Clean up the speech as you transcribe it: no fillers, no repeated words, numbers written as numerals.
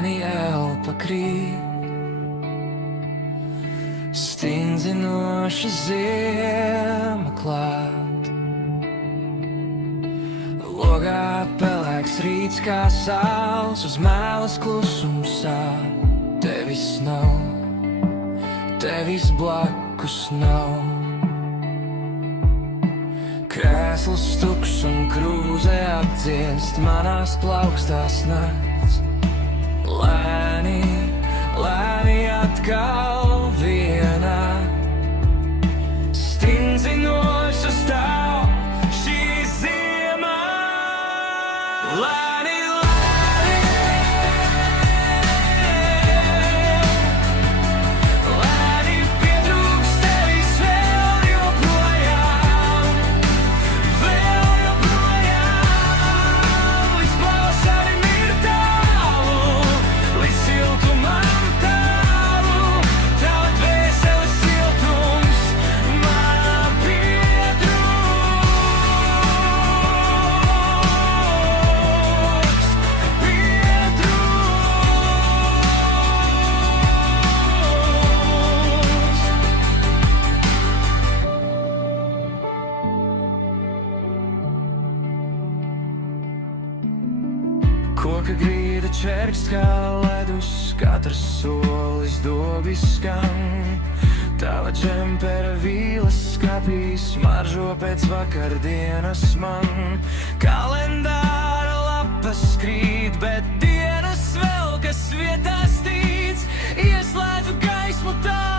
lēni elpa krīt. Stingzinoša ziema klāt. Logā pelēks rīts kā saules, uz mēles klusums sāp. Tevis nav, tevis blakus nav. Krēsls tukšs un krūze apdziest manās plaukstās nakts. Lēni, lēni atkal vienā. Stingzinoša stāv šī ziema. Lēni, lēni, lēni pietrūkst tevis vēl joprojām. Vēl joprojām, līdz pavasarim ir tālu, līdz siltumam tālu. Tava dvēseles siltums man Koka grīda čerkst kā ledus, katrs solis dobi skan. Tava džempera vīles skapī smaržo pēc vakardienas man. Kalendāra lapas krīt, bet dienas vēl kas vietā stīdz. Ieslēdzu gaismu tā